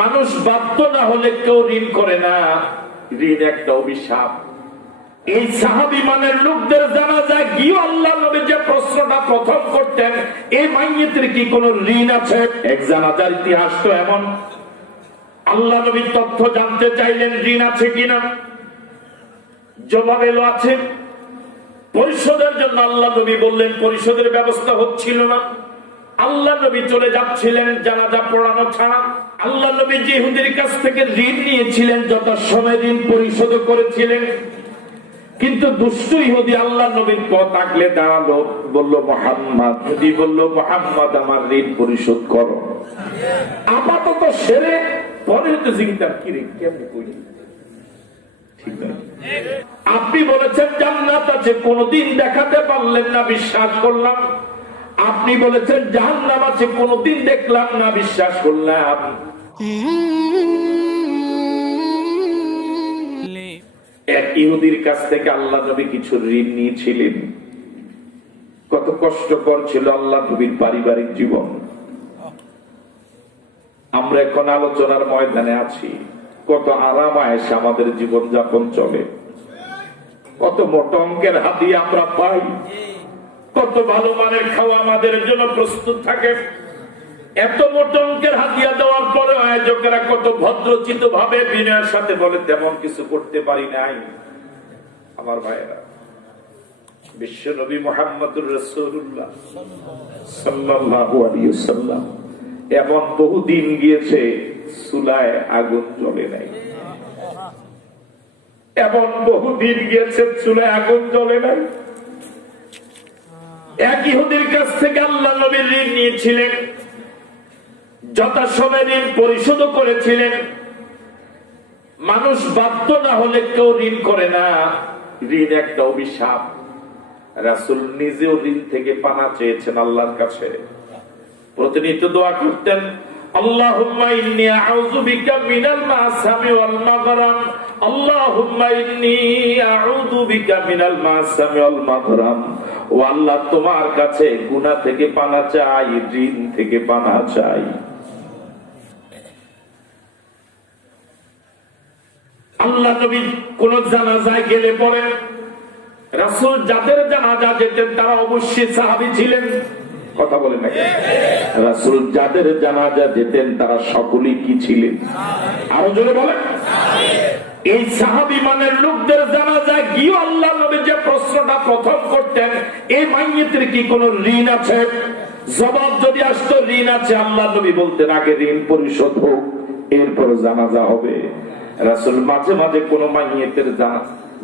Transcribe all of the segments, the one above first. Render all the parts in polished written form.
মানুষ বাধ্য না হলে কেউ ঋণ করে না, ঋণ একটা অভিশাপ। এই সাহাবী মানের লোকদের জানা যায় গিয়ে আল্লাহ নবী যে প্রশ্নটা প্রথম করতেন, এই মাইয়িতের কি কোন ঋণ আছে? এক জানাজার ইতিহাস তো এমন, আল্লাহ নবী তথ্য জানতে চাইলেন ঋণ আছে কিনা, জবাব এলো আছে। পরিশোধের জন্য আল্লাহ নবী বললেন পরিশোধের ব্যবস্থা হচ্ছিল না, আল্লাহ নবী চলে যাচ্ছিলেন জানাজা পড়ানো ছাড়া। আল্লাহ নবী যে ইহুদির কাছ থেকে ঋণ নিয়েছিলেন যথাসময়ে ঋণ পরিশোধ করেছিলেন, কিন্তু দুষ্ট ইহুদি আল্লাহ নবীর পথ আগলে দাঁড়ালো, বলল মুহাম্মদ, ইহুদি বলল মুহাম্মদ আমার ঋণ পরিশোধ করো। আপাতত সেরে পরে হতে জিজ্ঞাসা কি রে কেমনে করি, ঠিক না? আপনি বলেছেন জান্নাত আছে, কোনদিন দেখাতে পারলেন না, বিশ্বাস করলাম। আপনি বলেছেন জাহান্নাম আছে, কোনদিন দেখলাম না, বিশ্বাস করলাম। এক ইহুদির কাছ থেকে আল্লাহ নবী কিছু ঋণ নিয়েছিলেন। কত কষ্টকর ছিল আল্লাহ নবীর পারিবারিক জীবন। আমরা এখন আলোচনার ময়দানে আছি, কত আরাম আয়েশে আমাদের জীবন যাপন চলে, কত মোটা অঙ্কের হাদিয়া আমরা পাই, কত ভালো মানের খাওয়া আমাদের জন্য প্রস্তুত থাকে। এত মোটা অঙ্কের হাদিয়া দেওয়ার পরে আয়োজকেরা কত ভদ্রচিত ভাবে বিনয়ের সাথে বলে তেমন কিছু করতে পারি নাই। আমার ভাইয়েরা, বিশ্ব নবী মুহাম্মদুর রাসূলুল্লাহ সাল্লাল্লাহু আলাইহি ওয়াসাল্লাম এমন বহুদিন গিয়েছে চুলায় আগুন জ্বলে নাই, এমন বহুদিন গিয়েছে চুলায় আগুন জ্বলে নাই। এক ইহুদির কাছ থেকে আল্লাহ নবী ঋণ নিয়েছিলেন, যথাসময়ে ঋণ পরিশোধ করেছিলেন। মানুষ বাধ্য না হলে কেউ ঋণ করে না, ঋণ একটা অভিশাপ। রাসূল নিজেও ঋণ থেকে পানা চেয়েছেন আল্লাহর কাছে, প্রতিনিয়ত দোয়া করতেন, আল্লাহুম্মা ইন্নী আউযু বিকা মিনাল মাসামি ওয়াল মাগরাম, আল্লাহুম্মা ইন্নী আউযু বিকা মিনাল মাসামি ওয়াল মাগরাম। ও আল্লাহ, তোমার কাছে গুনাহ থেকে পানা চাই, ঋণ থেকে পানা চাই। আল্লাহ নবী কোন জানাজায় গেলে পরে রাসূল যাদের জানাজা যেতেন তারা অবশ্যই সাহাবী ছিলেন। কথা বলেন না কেন? রাসূল যাদের জানাজা যেতেন তারা সকলেই কি ছিলেন? আরো জোরে বলেন। এই সাহাবী মানের লোকদের জানাজায় গিয়ে আল্লাহ নবী যে প্রশ্নটা প্রথম করতেন, এই মাইয়িতের কি কোন ঋণ আছে? জবাব যদি আসতো ঋণ আছে, আল্লাহ নবী বলতেন আগে ঋণ পরিশোধ হোক, এরপরে জানাজা হবে। রাসূল মাঝে মাঝে কোন মাইয়িতের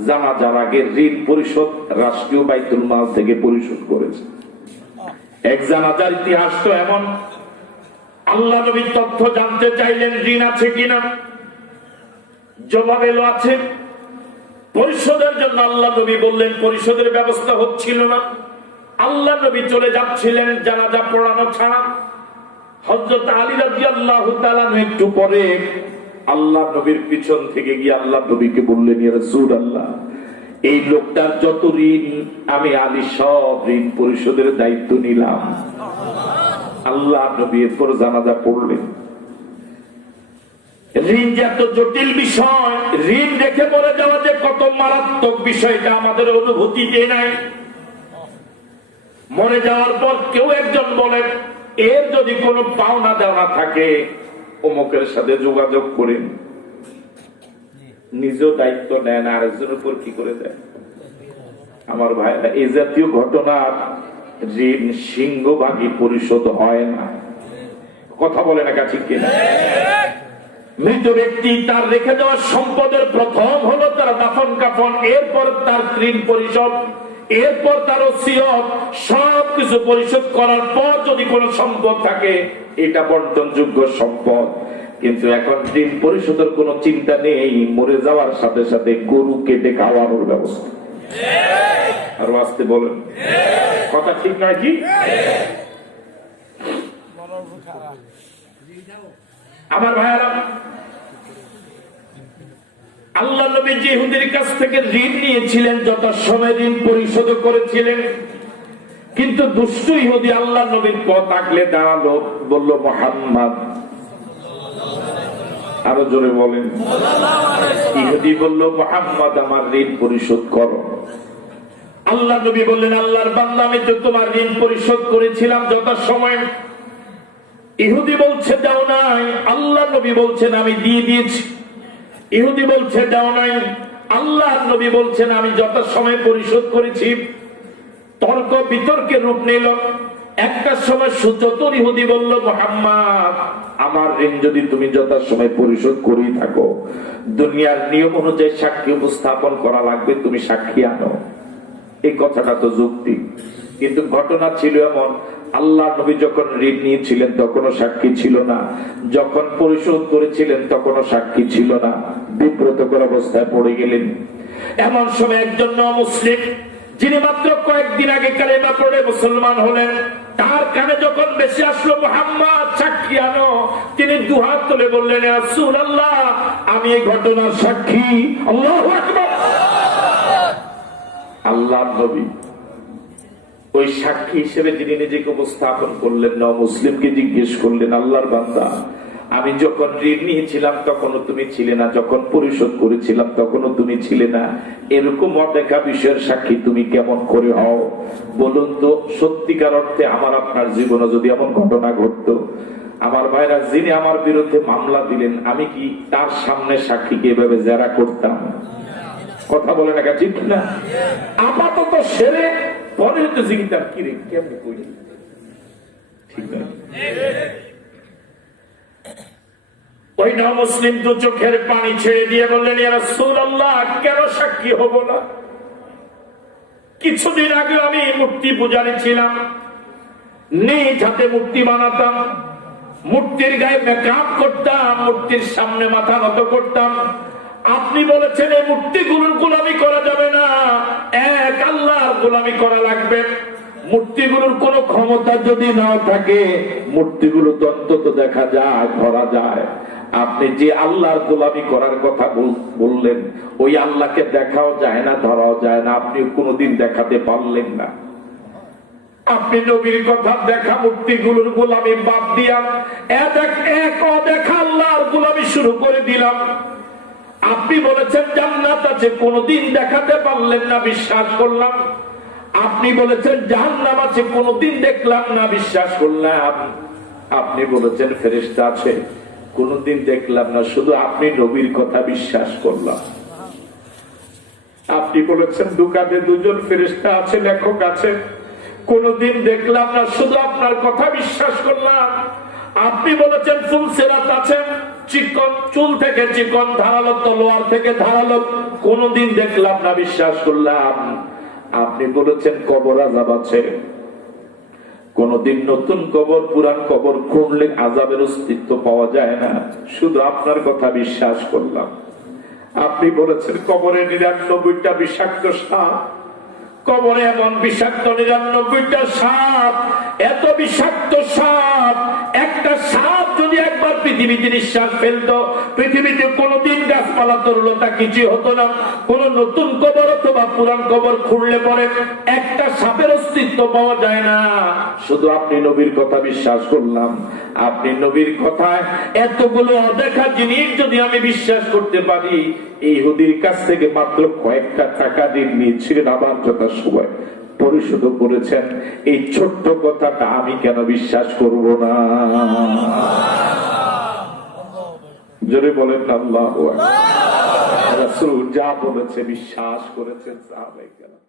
জানাজার আগে ঋণ পরিশোধ রাষ্ট্রীয় বাইতুল মাল থেকে পরিশোধ করেছে। এক জানাজার ইতিহাস তো এমন, আল্লাহ নবী তথ্য জানতে চাইলেন ঋণ আছে কিনা, জবাব এলো আছে। পরিশোধের জন্য আল্লাহ নবী বললেন পরিশোধের ব্যবস্থা হচ্ছিল না, আল্লাহ নবী চলে যাচ্ছিলেন জানাজা পড়ানো ছাড়া। হযরত আলী রাদিয়াল্লাহু তাআলা একটু পরে আল্লাহ নবীর পিছন থেকে গিয়ে আল্লাহ নবীকে বললেন, ইয়া রাসূলুল্লাহ, এই লোকটার যত ঋণ আমি আলী সব ঋণ পরিশোধের দায়িত্ব নিলাম। আল্লাহ নবী এরপর জানাজা পড়লেন। ঋণ যে এত জটিল বিষয়, ঋণ রেখে বলে যাওয়া যে কত মারাত্মক বিষয়টা আমাদের অনুভূতিতে নাই। মরে যাওয়ার পর কেউ একজন বলেন এর যদি কোনো পাওনা দেওয়া থাকে অমুকের সাথে যোগাযোগ করেন, নিজেও দায়িত্ব নেন, আরেকজনের উপর কি করে দেন? আমার ভাইরা, এই জাতীয় ঘটনার ঋণ সিংহভাগই পরিশোধ হয় না। কথা বলে না ঠিক কিনা? মৃত ব্যক্তি তার রেখে যাওয়া সম্পদের প্রথম হলো তার দাফন কাফন, এরপর তার ঋণ পরিশোধ, এরপর তার ওসিয়ত, সবকিছু পরিশোধ করার পর যদি কোনো সম্পদ থাকে এটা বন্টনযোগ্য সম্পদ। কিন্তু এখন ঋণ পরিশোধের কোনো চিন্তা নেই, মরে যাওয়ার সাথে সাথে গরু কেটে খাওয়ানোর ব্যবস্থা। আর আসতে বলেন, কথা ঠিক নয় কি? আমার ভাইয়েরা, আল্লাহ নবী যে ইহুদির কাছ থেকে ঋণ নিয়েছিলেন যথাসময়ে ঋণ পরিশোধ করেছিলেন, কিন্তু দুষ্ট ইহুদি আল্লাহ নবীর পথ আগলে দাঁড়ালো, বলল মুহাম্মদ, আরো জোরে বলেন। ইহুদি বলল, মুহাম্মদ আমার ঋণ পরিশোধ করো। আল্লাহ নবী বললেন, আল্লাহর বান্দা আমি তো তোমার ঋণ পরিশোধ করেছিলাম যথাসময়ে। ইহুদি বলছে দাও নাই। আল্লাহ নবী বলছেন আমি দিয়ে দিয়েছি। ইহুদি বলছে দাও নাই। আল্লাহ নবী বলছেন আমি যথাসময়ে পরিশোধ করেছি। তর্ক বিতর্কের রূপ নিল। একটা সময় সুচতুর ইহুদি বলল, মুহাম্মদ আমার ঋণ যদি তুমি যথাসময়ে পরিশোধ করেই থাকো, দুনিয়ার নিয়ম অনুযায়ী সাক্ষী উপস্থাপন করা লাগবে, তুমি সাক্ষী আনো। এই কথাটা তো যুক্তি, কিন্তু ঘটনা ছিল এমন, আল্লাহ নবী যখন ঋণ নিয়েছিলেন তখনও সাক্ষী ছিল না, যখন পরিশোধ করেছিলেন তখনও সাক্ষী ছিল না। বিব্রতকর অবস্থায় পড়ে গেলেন। এমন সময় একজন মুসলিম, যিনি মাত্র কয়েকদিন আগে কালেমা পড়ে মুসলমান হলেন, তার কানে যখন বেশি আসলো মুহাম্মদ সাক্ষী আনো, তিনি দুহাত তুলে বললেন, ইয়া রাসূলুল্লাহ আমি এই ঘটনার সাক্ষী। আল্লাহু আকবার। আল্লাহর নবী ওই সাক্ষী হিসেবে যিনি নিজেকে উপস্থাপন করলেন না, মুসলিমকে জিজ্ঞেস করলেন, আল্লাহর বান্দা আমি যখন ঋণ নিয়েছিলাম তখনও তুমি ছিলে না, যখন পরিশোধ করেছিলাম তখনও তুমি ছিলে না, এরকম অদেখা বিষয়ের সাক্ষী তুমি কেমন করে হও? বলুন তো, সত্যিকার অর্থে আমার আপনার জীবনে যদি এমন ঘটনা ঘটতো, আমার ভাইরা যিনি আমার বিরুদ্ধে মামলা দিলেন, আমি কি তার সামনে সাক্ষীকে এভাবে জেরা করতাম? কথা বলে না, ঠিক না? আপাতত সেরে পরে হতে জিজ্ঞাসা কি রে কেমনে করি, ঠিক না? ওই মুসলিম দু চোখের পানি ছেড়ে দিয়ে বললেন, ইয়া রাসূলুল্লাহ কেন সাক্ষী হব না? কিছুদিন আগে আমি মূর্তি পূজারী ছিলাম, নিজ হাতে মূর্তি বানাতাম, মূর্তির গায়ে মেকআপ করতাম, মূর্তির সামনে মাথা নত করতাম। আপনি বলেছেন এই মূর্তিগুলোর গোলামি করা যাবে না, এক আল্লাহর গোলামি করা লাগবে। মূর্তিগুলোর কোন ক্ষমতা যদি নাও থাকে, মূর্তিগুলো তো অন্তত দেখা যায়, ধরা যায়। আপনি যে আল্লাহর গোলামি করার কথা বললেন, ওই আল্লাহকে দেখাও যায় না, ধরাও যায় না, আপনি কোনোদিন দেখাতে পারলেন না। আপনি নবীর কথা দেখা মূর্তিগুলোর গোলামি বাদ দিয়া এক অদেখা আল্লাহর গোলামি শুরু করে দিলাম। আপনি বলেছেন জান্নাত আছে, কোনোদিন দেখাতে পারলেন না, বিশ্বাস করলাম। আপনি বলেছেন জাহান্নাম আছে, কোনোদিন দেখলাম না, বিশ্বাস করলাম। আপনি বলেছেন ফেরেশতা আছে, কোনোদিন দেখলাম না, শুধু আপনি নবীর কথা বিশ্বাস করলাম। আপনি বলেছেন দোকানে দুজন ফেরেশতা আছে, লেখক আছে, কোনোদিন দেখলাম না, শুধু আপনার কথা বিশ্বাস করলাম। আপনি বলেছেন ফুলসিরাত আছে, চিকন চুল থেকে চিকন, ধারালো তলোয়ার থেকে ধারালো, কোনোদিন দেখলাম না, বিশ্বাস করলাম। আপনি বলেছেন কবর আযাব আছে, কোনদিন নতুন কবর পুরান কবর খুঁড়লে আযাবের অস্তিত্ব পাওয়া যায় না, শুধু আপনার কথা বিশ্বাস করলাম। আপনি বলেছেন কবরে ৯৯টা বিষাক্ত সাপ, কবরে এমন বিষাক্ত ৯৯টা সাপ, এত বিষাক্ত সাপ, একটা সাপ যদি একবার পৃথিবীতে নিঃশ্বাস ফেলতো, পৃথিবীতে কোনোদিন গাছপালা তরুলতা কিছু হতো না। কোন নতুন কবর অথবা পুরান কবর খুঁড়লে পরে একটা সাপের অস্তিত্ব পাওয়া যায় না, শুধু আপনি নবীর কথা বিশ্বাস করলাম। আপনি নবীর কথায় এতগুলো অদেখা জিনিস যদি আমি বিশ্বাস করতে পারি, এই ইহুদির কাছ থেকে মাত্র কয়েকটা টাকা ঋণ নিয়েছিলেন, আবার যথা সময় পরিশোধ করেছেন, এই ছোট্ট কথাটা আমি কেন বিশ্বাস করব না? জোরে বলেন আল্লাহু আকবার। রাসূল যা বলেছে বিশ্বাস করেছেন সাহাবায়ে কেরাম।